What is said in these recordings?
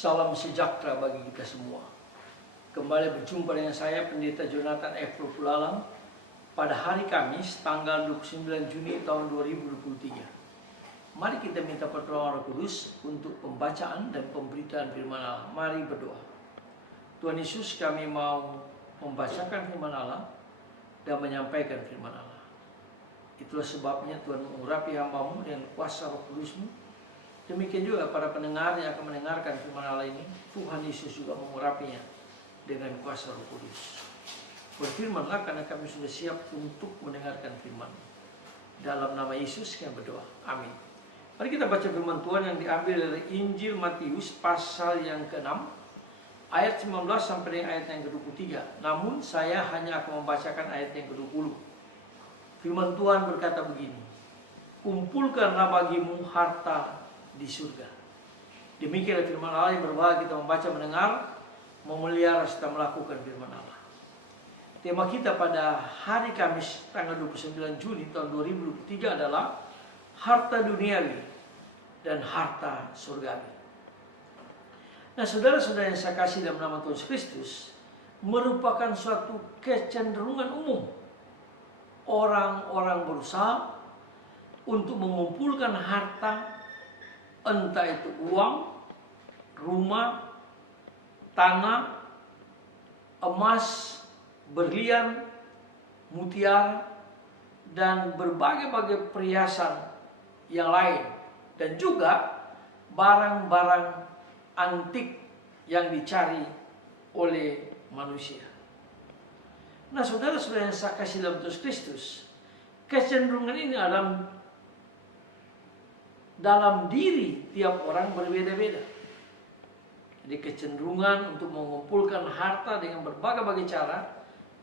Salam sejahtera bagi kita semua. Kembali berjumpa dengan saya, Pendeta Jonathan F. Lopulalang, pada hari Kamis, tanggal 29 Juni tahun 2023. Mari kita minta pertolongan Roh Kudus untuk pembacaan dan pemberitaan firman Allah. Mari berdoa. Tuhan Yesus, kami mau membacakan firman Allah dan menyampaikan firman Allah. Itulah sebabnya Tuhan mengurapi hamba-Mu dengan kuasa Roh Kudus-Mu. Demikian juga para pendengar yang akan mendengarkan firman Allah ini, Tuhan Yesus juga mengurapinya dengan kuasa Roh Kudus. Berfirmanlah karena kami sudah siap untuk mendengarkan firman. Dalam nama Yesus kami berdoa. Amin. Mari kita baca firman Tuhan yang diambil dari Injil Matius pasal yang ke-6, ayat 19 sampai dengan ayat yang ke-23. Namun saya hanya akan membacakan ayat yang ke-20. Firman Tuhan berkata begini, kumpulkanlah bagimu harta di surga. Demikianlah firman Allah yang berbahaya kita membaca, mendengar, memelihara serta melakukan firman Allah. Tema kita pada hari Kamis tanggal 29 Juni tahun 2023 adalah harta duniawi dan harta surgawi. Nah, saudara-saudara yang saya kasih dalam nama Tuhan Kristus, merupakan suatu kecenderungan umum orang-orang berusaha untuk mengumpulkan harta, entah itu uang, rumah, tanah, emas, berlian, mutiara, dan berbagai-bagai perhiasan yang lain, dan juga barang-barang antik yang dicari oleh manusia. Nah, saudara-saudara yang saya kasih dalam Tuhan Kristus, kecenderungan ini dalam diri tiap orang berbeda-beda. Jadi kecenderungan untuk mengumpulkan harta dengan berbagai-bagai cara,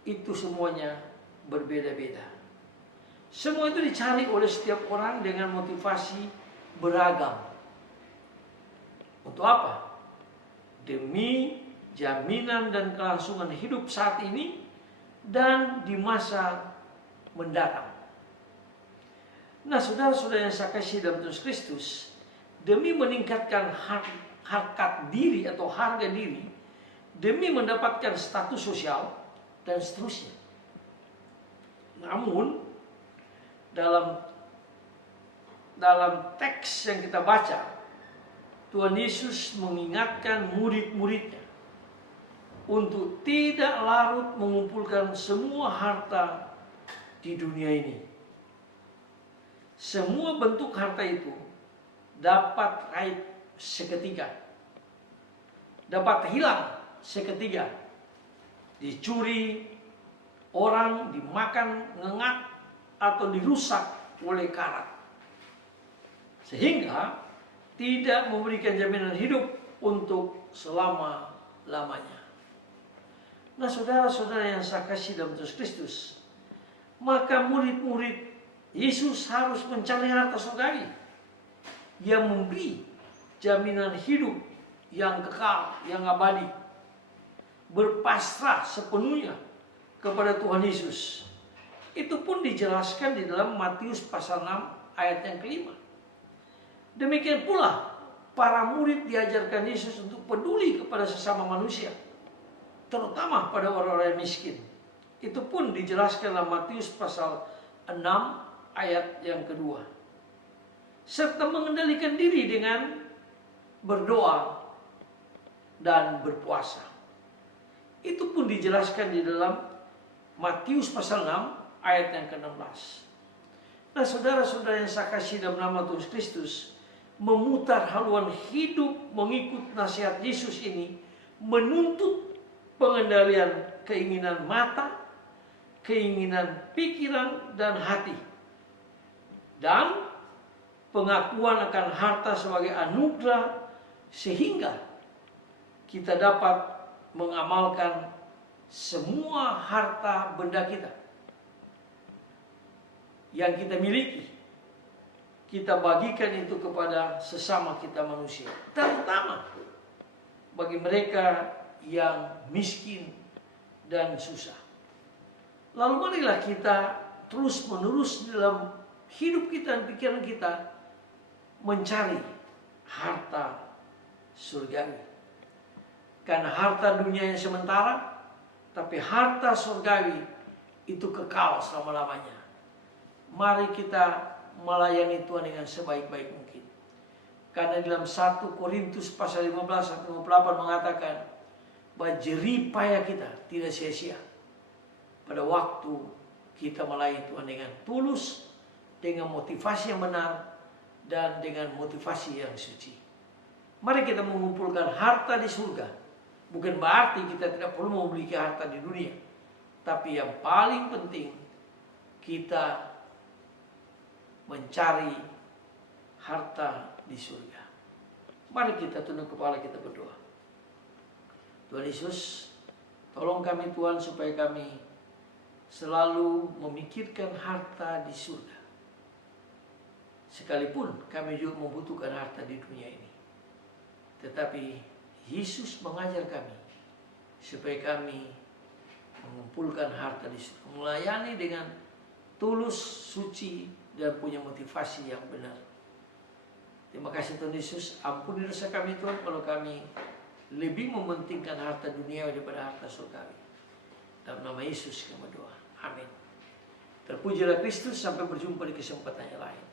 itu semuanya berbeda-beda. Semua itu dicari oleh setiap orang dengan motivasi beragam. Untuk apa? Demi jaminan dan kelangsungan hidup saat ini dan di masa mendatang. Nah, saudara-saudara yang saya kasih dalam Tuhan Kristus, demi meningkatkan harkat diri atau harga diri, demi mendapatkan status sosial, dan seterusnya. Namun, dalam teks yang kita baca, Tuhan Yesus mengingatkan murid-muridnya untuk tidak larut mengumpulkan semua harta di dunia ini. Semua bentuk harta itu dapat raib seketika, dapat hilang seketika, dicuri, orang dimakan ngengat atau dirusak oleh karat, sehingga tidak memberikan jaminan hidup untuk selama-lamanya. Nah, saudara-saudara yang saya kasih dalam Yesus Kristus, maka murid-murid Yesus harus mencari harta surgawi yang memberi jaminan hidup yang kekal, yang abadi, berpasrah sepenuhnya kepada Tuhan Yesus. Itu pun dijelaskan di dalam Matius pasal 6 ayat yang ke-5. Demikian pula para murid diajarkan Yesus untuk peduli kepada sesama manusia, terutama pada orang-orang yang miskin. Itu pun dijelaskan dalam Matius pasal 6 ayat yang kedua. Serta mengendalikan diri dengan berdoa dan berpuasa. Itu pun dijelaskan di dalam Matius pasal 6 ayat yang ke-16. Nah, saudara-saudara yang saya kasih dalam nama Tuhan Kristus, memutar haluan hidup mengikut nasihat Yesus ini menuntut pengendalian keinginan mata, keinginan pikiran dan hati, dan pengakuan akan harta sebagai anugerah, sehingga kita dapat mengamalkan semua harta benda kita yang kita miliki, kita bagikan itu kepada sesama kita manusia, terutama bagi mereka yang miskin dan susah. Lalu marilah kita terus-menerus dalam hidup kita dan pikiran kita mencari harta surgawi. Karena harta dunia yang sementara, tapi harta surgawi itu kekal selama-lamanya. Mari kita melayani Tuhan dengan sebaik-baik mungkin. Karena dalam 1 Korintus pasal 15-58 mengatakan bahwa jerih payah kita tidak sia-sia pada waktu kita melayani Tuhan dengan tulus, dengan motivasi yang benar, dan dengan motivasi yang suci. Mari kita mengumpulkan harta di surga. Bukan berarti kita tidak perlu memiliki harta di dunia, tapi yang paling penting kita mencari harta di surga. Mari kita tunduk kepala, kita berdoa. Tuhan Yesus, tolong kami Tuhan supaya kami selalu memikirkan harta di surga. Sekalipun kami juga membutuhkan harta di dunia ini, tetapi Yesus mengajar kami supaya kami mengumpulkan harta di surga, melayani dengan tulus, suci, dan punya motivasi yang benar. Terima kasih Tuhan Yesus, ampuni dosa kami Tuhan kalau kami lebih mementingkan harta dunia daripada harta surgawi. Dalam nama Yesus kami berdoa. Amin. Terpujilah Kristus, sampai berjumpa di kesempatan yang lain.